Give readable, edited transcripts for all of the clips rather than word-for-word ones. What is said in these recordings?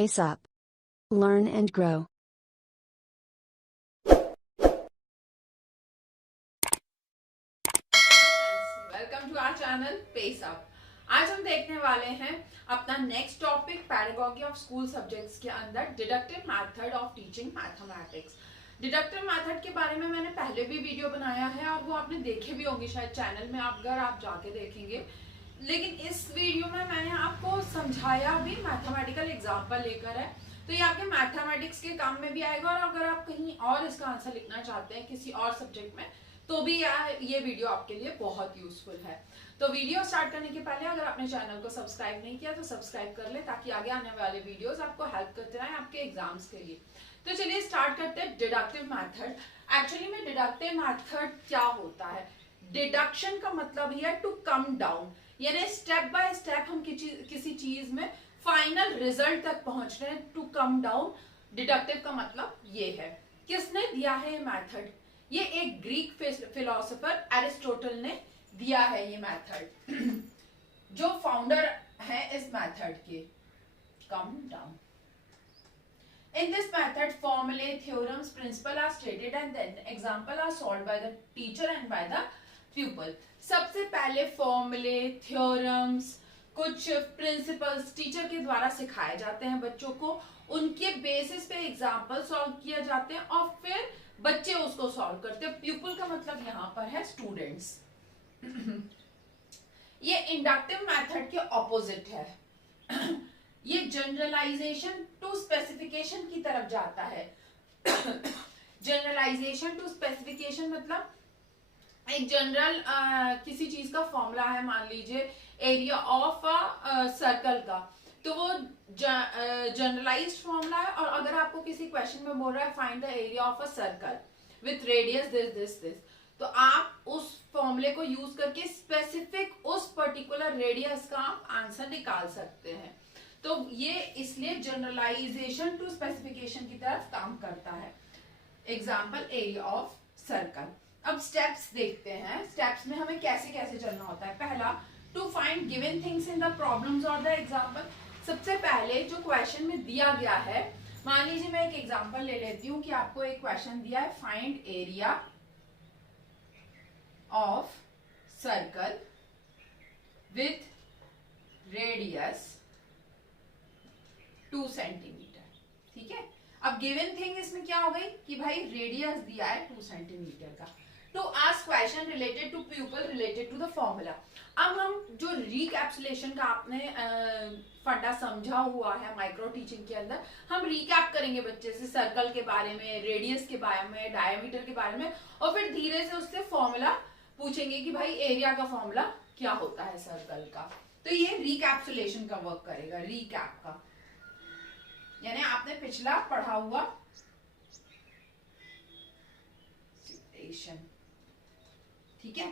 Pace up. Learn and grow. Welcome to our channel pace up. आज हम देखने वाले हैं अपना next topic pedagogy of school subjects के अंदर deductive method of teaching mathematics. Deductive method के बारे में मैंने पहले भी वीडियो बनाया है और वो आपने देखे भी होंगे शायद चैनल में, अगर आप जाके देखेंगे। लेकिन इस वीडियो में मैंने आपको समझाया भी मैथमेटिकल एग्जाम्पल लेकर है, तो ये आपके मैथमेटिक्स के काम में भी आएगा। और अगर आप कहीं और इसका आंसर लिखना चाहते हैं किसी और सब्जेक्ट में, तो भी ये वीडियो आपके लिए बहुत यूजफुल है। तो वीडियो स्टार्ट करने के पहले अगर आपने चैनल को सब्सक्राइब नहीं किया तो सब्सक्राइब कर ले, ताकि आगे आने वाले वीडियोस आपको हेल्प करते रहें आपके एग्जाम्स के लिए। तो चलिए स्टार्ट करते हैं डिडक्टिव मेथड। एक्चुअली में डिडक्टिव मेथड क्या होता है? डिडक्शन का मतलब ही है टू कम डाउन, यानी स्टेप बाय स्टेप हम किसी चीज में फाइनल रिजल्ट तक पहुंच रहे हैं। टू कम डाउन, डिडक्टिव का मतलब ये है। किसने दिया है ये मेथड? ये एक ग्रीक फिलोसोफर एरिस्टोटल ने दिया है ये मेथड, जो फाउंडर है इस मेथड के। Come down. In this method, formulae, theorems, principle are stated and then example are solved by the teacher and by the pupil. सबसे पहले फॉर्मूले, थ्योरम्स, कुछ प्रिंसिपल्स टीचर के द्वारा सिखाए जाते हैं बच्चों को। उनके बेसिस पे एग्जाम्पल सॉल्व किए जाते हैं और फिर बच्चे उसको सॉल्व करते हैं। प्यूपल का मतलब यहाँ पर है स्टूडेंट्स। ये इंडक्टिव मेथड के ऑपोजिट है। ये जनरलाइजेशन टू स्पेसिफिकेशन की तरफ जाता है। जनरलाइजेशन टू स्पेसिफिकेशन मतलब एक जनरल किसी चीज का फॉर्मूला है, मान लीजिए एरिया ऑफ सर्कल का, तो वो जनरलाइज्ड फॉर्मूला है। और अगर आपको किसी क्वेश्चन में बोल रहा है find the area of a circle with radius this this this, तो आप उस फॉर्मूले को यूज करके स्पेसिफिक उस पर्टिकुलर रेडियस का आप आंसर निकाल सकते हैं। तो ये इसलिए जनरलाइजेशन टू स्पेसिफिकेशन की तरफ काम करता है। Example area of circle. अब स्टेप्स देखते हैं, स्टेप्स में हमें कैसे कैसे चलना होता है। पहला, to find given things in the problems और द एग्जाम्पल। सबसे पहले जो क्वेश्चन में दिया गया है, मान लीजिए मैं एक एग्जाम्पल ले लेती हूँ कि आपको एक क्वेश्चन दिया है, find area of circle with radius 2 centimetre. ठीक है, अब गिवन थिंग इसमें क्या हो गई कि भाई रेडियस दिया है 2 सेंटीमीटर का। To ask question related to pupil related to the formula. अब हम जो रिकैप्सुलेशन का आपने फंडा समझा हुआ है माइक्रो टीचिंग के अंदर, हम रिकैप करेंगे बच्चे से सर्कल के बारे में, रेडियस के बारे में, डायमीटर के बारे में, और फिर धीरे से उससे फॉर्मूला पूछेंगे कि भाई एरिया का फॉर्मूला क्या होता है सर्कल का। तो ये रिकैप्सुलेशन का वर्क करेगा, रिकैप का, यानी आपने पिछला पढ़ा हुआ ठीक है।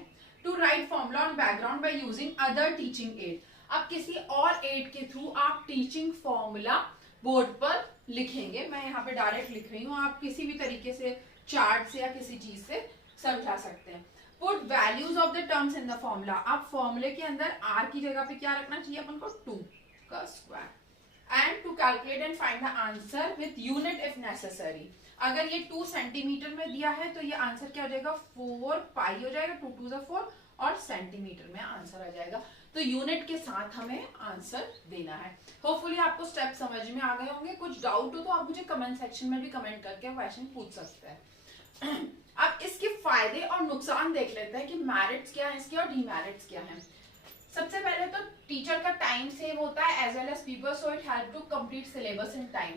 To write formula on background by using other teaching aid. अब किसी और एड के थ्रू आप टीचिंग फॉर्मूला बोर्ड पर लिखेंगे। मैं यहाँ पे डायरेक्ट लिख रही हूँ, आप किसी भी तरीके से चार्ट से या किसी चीज से समझा सकते हैं। Put values of the terms in the formula. आप फॉर्मूले के अंदर आर की जगह पे क्या रखना चाहिए अपन को? 2 का square. And to calculate and find the answer with unit if necessary. अगर ये 2 सेंटीमीटर में दिया है तो ये आंसर क्या हो जाएगा? 4 पाई हो जाएगा, 2 2 4, और सेंटीमीटर में आंसर आ जाएगा। तो यूनिट के साथ हमें आंसर देना है। होपफुली आपको स्टेप समझ में आ गए होंगे। कुछ डाउट हो तो आप मुझे कमेंट सेक्शन में भी कमेंट करके क्वेश्चन पूछ सकते हैं। अब इसके फायदे और नुकसान देख लेते हैं कि मेरिट्स क्या है इसके और डीमेरिट्स क्या है। सबसे पहले तो टीचर का टाइम सेव होता है as well as people, so it help to complete syllabus in time.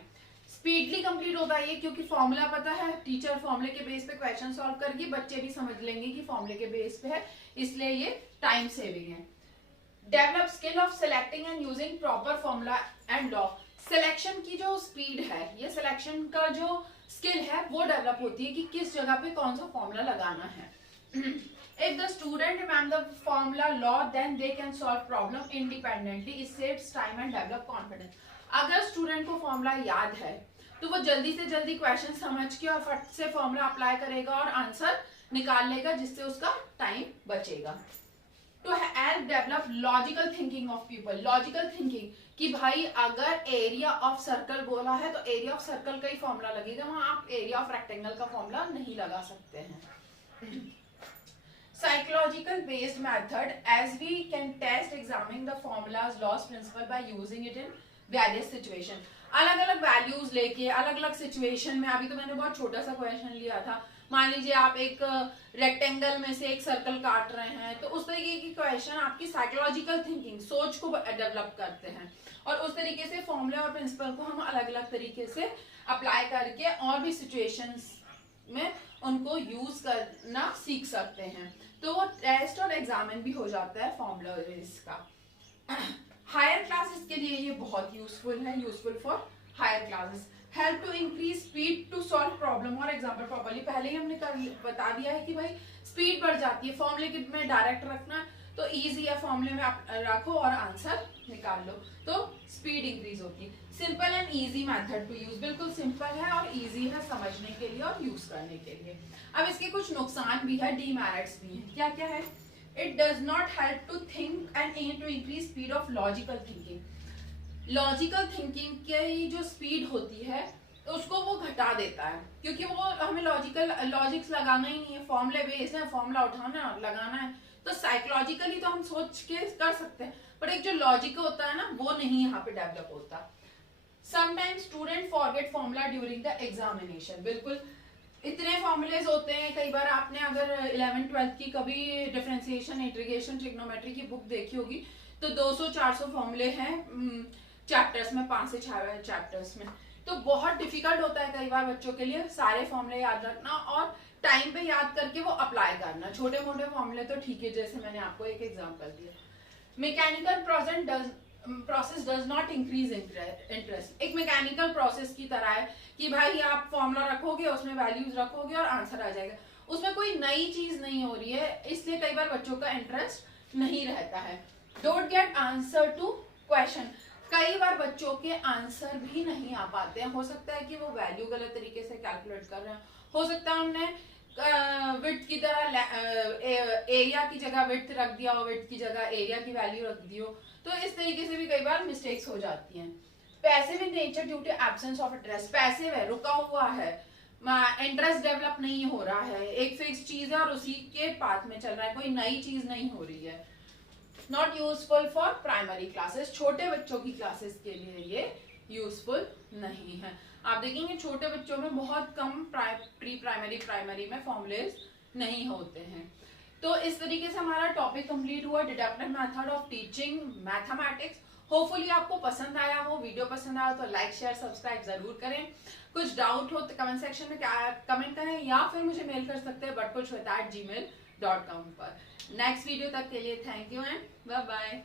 Speedily complete होता है ये, क्योंकि फॉर्मूला पता है, टीचर फॉर्मूले के बेस पे क्वेश्चन सॉल्व करके बच्चे भी समझ लेंगे कि फॉर्मूले के बेस पे है, इसलिए ये टाइम सेविंग है। Develop skill of selecting and using proper formula and law. Selection की जो स्पीड है, ये सिलेक्शन का जो स्किल है वो डेवलप होती है कि किस जगह पे कौन सा फॉर्मूला लगाना है। If the student remember the formula law, then they can solve problem independently. It saves time and develop confidence. अगर स्टूडेंट को फॉर्मूला याद है तो वो जल्दी से जल्दी क्वेश्चन समझ के और फट से फॉर्मूला अप्लाई करेगा और आंसर निकाल लेगा, जिससे उसका टाइम बचेगा। To help develop logical thinking of people. Logical thinking कि भाई अगर एरिया ऑफ सर्कल बोला है तो एरिया ऑफ सर्कल का ही फॉर्मूला लगेगा, वहां आप एरिया ऑफ रेक्टेंगल का फॉर्मूला नहीं लगा सकते हैं। Psychological based method, as we can test examining the formulas, laws, principle by using it in various situation। अलग अलग वैल्यूज लेके अलग अलग सिचुएशन में, अभी तो मैंने बहुत छोटा सा क्वेश्चन लिया था, मान लीजिए आप एक रेक्टेंगल में से एक सर्कल काट रहे हैं, तो उस तरीके की क्वेश्चन आपकी साइकोलॉजिकल थिंकिंग, सोच को डेवलप करते हैं, और उस तरीके से फॉर्मूले और प्रिंसिपल को हम अलग अलग तरीके से अप्लाई करके और भी सिचुएशंस में उनको यूज करना सीख सकते हैं। तो वो टेस्ट और एग्जामिन भी हो जाता है फॉर्मूला का। हायर क्लासेस के लिए ये बहुत यूजफुल है, useful for higher classes. Help to increase speed to solve problem और एग्जाम्पल प्रॉपर्ली। पहले ही हमने बता दिया है कि भाई स्पीड बढ़ जाती है, फॉर्मूले में डायरेक्ट रखना तो इजी है, फॉर्मूले में आप रखो और आंसर निकाल लो, तो स्पीड इंक्रीज होती है। Simple and easy method to use, बिल्कुल सिंपल है और इजी है समझने के लिए और यूज करने के लिए। अब इसके कुछ नुकसान भी है, डीमेरिट्स भी है। क्या क्या है? It does not help to think and aim to increase speed of logical thinking. Logical thinking की जो स्पीड होती है तो उसको वो घटा देता है, क्योंकि वो हमें लॉजिक्स लगाना ही नहीं है, फॉर्मूले बेस्ड है, फॉर्मूला उठाना लगाना है, तो साइकोलॉजिकली तो हम सोच के कर सकते हैं, पर एक जो लॉजिक होता है ना वो नहीं यहाँ पे डेवलप होता। Sometimes student forget formula during the examination. बिल्कुल, इतने फॉर्मूलेज होते हैं, कई बार आपने अगर 11th-12th की कभी डिफरेंशिएशन, इंटीग्रेशन, ट्रिग्नोमेट्री की बुक देखी होगी तो 200-400 फॉर्मूले हैं चैप्टर्स में, 5 से 6 चैप्टर्स में, तो बहुत डिफिकल्ट होता है कई बार बच्चों के लिए सारे फॉर्मूले याद रखना और टाइम पे याद करके वो अप्लाई करना। छोटे मोटे फॉर्मूले तो ठीक है, जैसे मैंने आपको एक एग्जांपल दिया। Mechanical process does not increase interest. एक मैकेनिकल प्रोसेस की तरह है कि भाई आप फॉर्मूला रखोगे, उसमें वैल्यूज रखोगे और आंसर आ जाएगा, उसमें कोई नई चीज नहीं हो रही है, इसलिए कई बार बच्चों का इंटरेस्ट नहीं रहता है। Don't get answer to question. कई बार बच्चों के आंसर भी नहीं आ पाते हैं, हो सकता है कि वो वैल्यू गलत तरीके से कैलकुलेट कर रहे हैं, हो सकता है हमने विड्थ की तरह एरिया की जगह विड्थ रख दिया हो, विड्थ की जगह एरिया की वैल्यू रख दी हो, तो इस तरीके से भी कई बार मिस्टेक्स हो जाती हैं। Passive in nature due to absence of interest. Passive है, रुका हुआ है, इंटरेस्ट डेवलप नहीं हो रहा है, एक फिक्स चीज है और उसी के पाथ में चल रहा है, कोई नई चीज नहीं हो रही है। Not useful for primary classes. छोटे बच्चों की क्लासेस के लिए ये यूजफुल नहीं है। आप देखेंगे छोटे बच्चों में बहुत कम प्री प्राइमरी में फॉर्मूलेज नहीं होते हैं। तो इस तरीके से हमारा टॉपिक कंप्लीट हुआ, deductive method of teaching mathematics. Hopefully आपको पसंद आया हो। वीडियो पसंद आया तो लाइक शेयर सब्सक्राइब जरूर करें। कुछ डाउट हो तो कमेंट सेक्शन में कमेंट करें या फिर मुझे मेल कर सकते हैं butkulshweta@gmail.com पर। नेक्स्ट वीडियो तक के लिए thank you and bye bye.